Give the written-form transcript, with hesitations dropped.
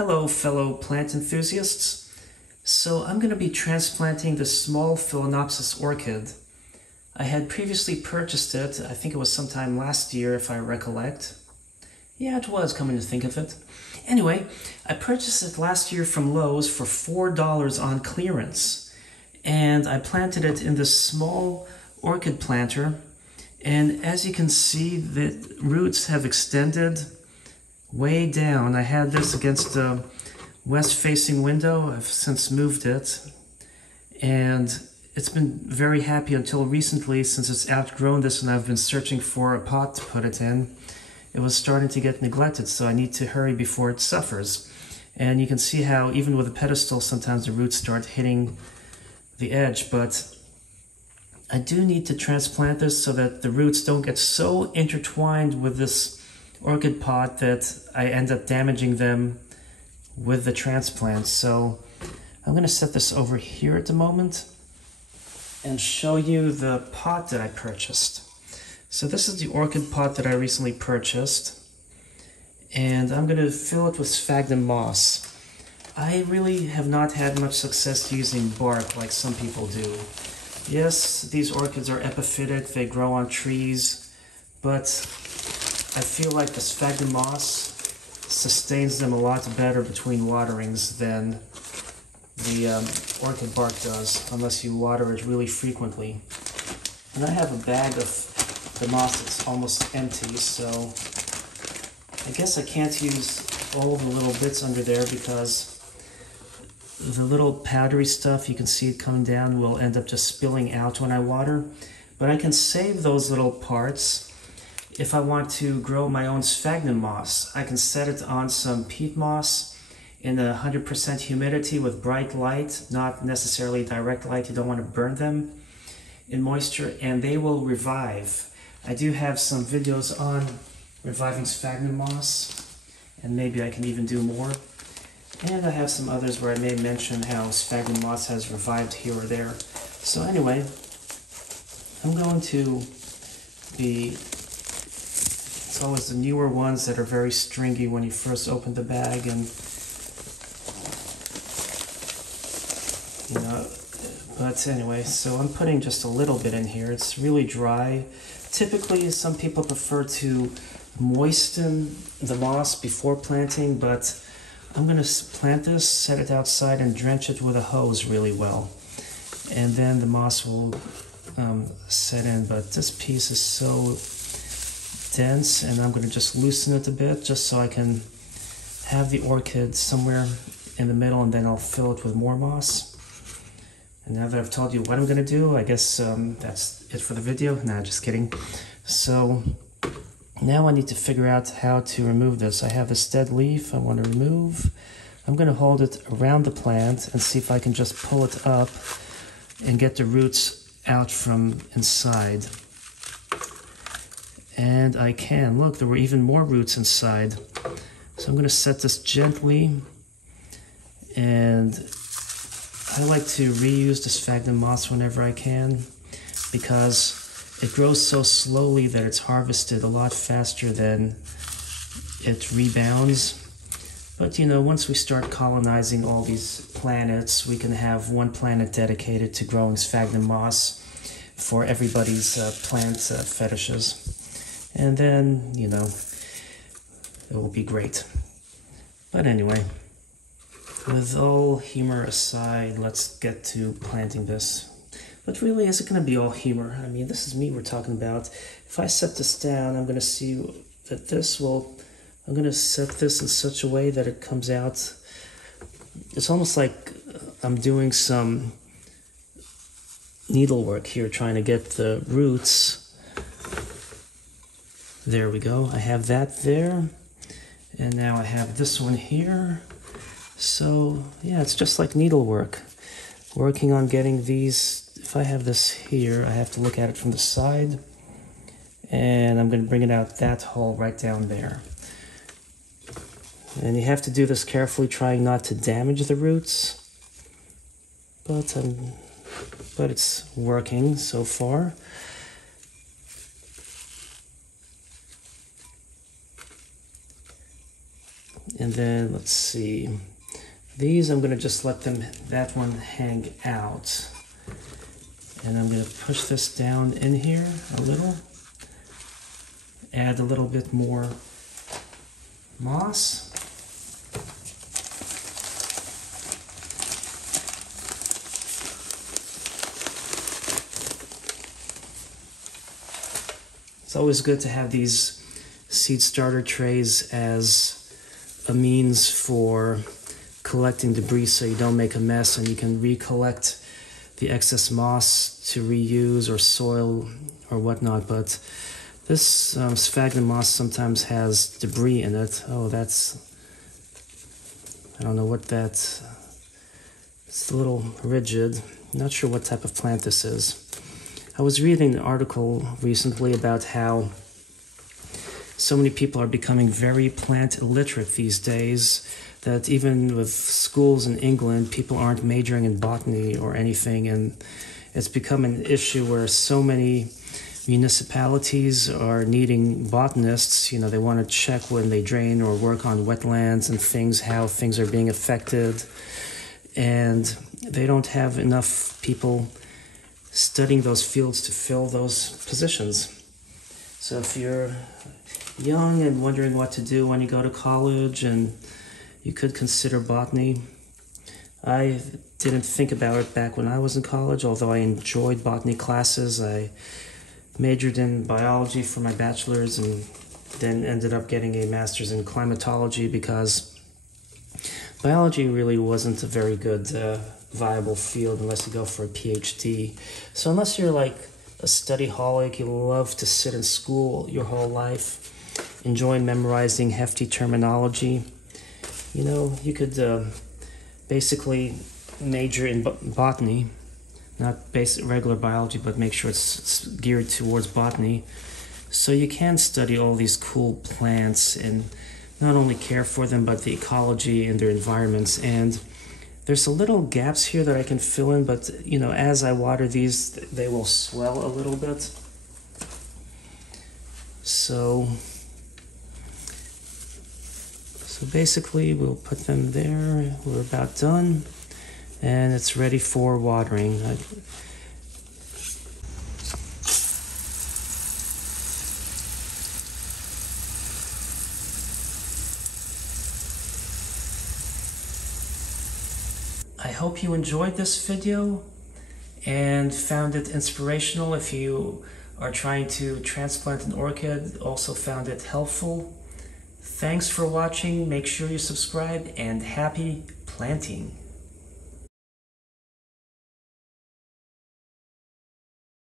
Hello, fellow plant enthusiasts. So I'm going to be transplanting the small Phalaenopsis orchid. I had previously purchased it, I think it was sometime last year if I recollect. Yeah, it was, coming to think of it. Anyway, I purchased it last year from Lowe's for $4 on clearance. And I planted it in this small orchid planter. And as you can see, the roots have extended way down. I had this against the west-facing window. I've since moved it. And it's been very happy until recently, since it's outgrown this and I've been searching for a pot to put it in. It was starting to get neglected, so I need to hurry before it suffers. And you can see how even with a pedestal, sometimes the roots start hitting the edge, but I do need to transplant this so that the roots don't get so intertwined with this orchid pot that I end up damaging them with the transplant. So I'm going to set this over here at the moment and show you the pot that I purchased. So this is the orchid pot that I recently purchased, and I'm going to fill it with sphagnum moss. I really have not had much success using bark like some people do. Yes, these orchids are epiphytic, they grow on trees, but I feel like the sphagnum moss sustains them a lot better between waterings than the orchid bark does, unless you water it really frequently. And I have a bag of the moss that's almost empty, so I guess I can't use all the little bits under there because the little powdery stuff, you can see it coming down, will end up just spilling out when I water. But I can save those little parts. If I want to grow my own sphagnum moss, I can set it on some peat moss in 100% humidity with bright light, not necessarily direct light, you don't want to burn them in moisture, and they will revive. I do have some videos on reviving sphagnum moss, and maybe I can even do more. And I have some others where I may mention how sphagnum moss has revived here or there. So anyway, I'm going to be... It's always the newer ones that are very stringy when you first open the bag, and but anyway, so I'm putting just a little bit in here. It's really dry. Typically, some people prefer to moisten the moss before planting, but I'm going to plant this, set it outside, and drench it with a hose really well. And then the moss will set in, but this piece is so dense, and I'm going to just loosen it a bit just so I can have the orchid somewhere in the middle, and then I'll fill it with more moss. And now that I've told you what I'm going to do, I guess that's it for the video. Nah, just kidding. So now I need to figure out how to remove this. I have this dead leaf I want to remove. I'm going to hold it around the plant and see if I can just pull it up and get the roots out from inside. And I can. Look, there were even more roots inside. So I'm going to set this gently, and I like to reuse the sphagnum moss whenever I can because it grows so slowly that it's harvested a lot faster than it rebounds. But you know, once we start colonizing all these planets, we can have one planet dedicated to growing sphagnum moss for everybody's plant fetishes. And then, you know, it will be great. But anyway, with all humor aside, let's get to planting this. But really, is it going to be all humor? I mean, this is me we're talking about. If I set this down, I'm going to see that this will... I'm going to set this in such a way that it comes out... It's almost like I'm doing some needlework here, trying to get the roots... There we go. I have that there. And now I have this one here. So, yeah, it's just like needlework. Working on getting these. If I have this here, I have to look at it from the side. And I'm going to bring it out that hole right down there. And you have to do this carefully, trying not to damage the roots. But it's working so far. And then let's see, these I'm going to just let that one hang out. And I'm going to push this down in here a little, add a little bit more moss. It's always good to have these seed starter trays as a means for collecting debris so you don't make a mess, and you can recollect the excess moss to reuse or soil or whatnot. But this sphagnum moss sometimes has debris in it. Oh, I don't know what it's a little rigid. I'm not sure what type of plant this is. I was reading an article recently about how so many people are becoming very plant illiterate these days, that even with schools in England, people aren't majoring in botany or anything, and it's become an issue where so many municipalities are needing botanists. You know, they want to check when they drain or work on wetlands and things, how things are being affected, and they don't have enough people studying those fields to fill those positions. So if you're young and wondering what to do when you go to college, and you could consider botany. I didn't think about it back when I was in college, although I enjoyed botany classes. I majored in biology for my bachelor's and then ended up getting a master's in climatology because biology really wasn't a very good viable field unless you go for a PhD. So unless you're like a studyholic, you love to sit in school your whole life, enjoy memorizing hefty terminology, you know, you could basically major in botany, not regular biology, but make sure it's geared towards botany, so you can study all these cool plants and not only care for them, but the ecology and their environments. And there's a little gaps here that I can fill in, but you know, as I water these, they will swell a little bit. So basically we'll put them there. We're about done, and it's ready for watering. I hope you enjoyed this video and found it inspirational. If you are trying to transplant an orchid, also found it helpful. Thanks for watching. Make sure you subscribe, and happy planting.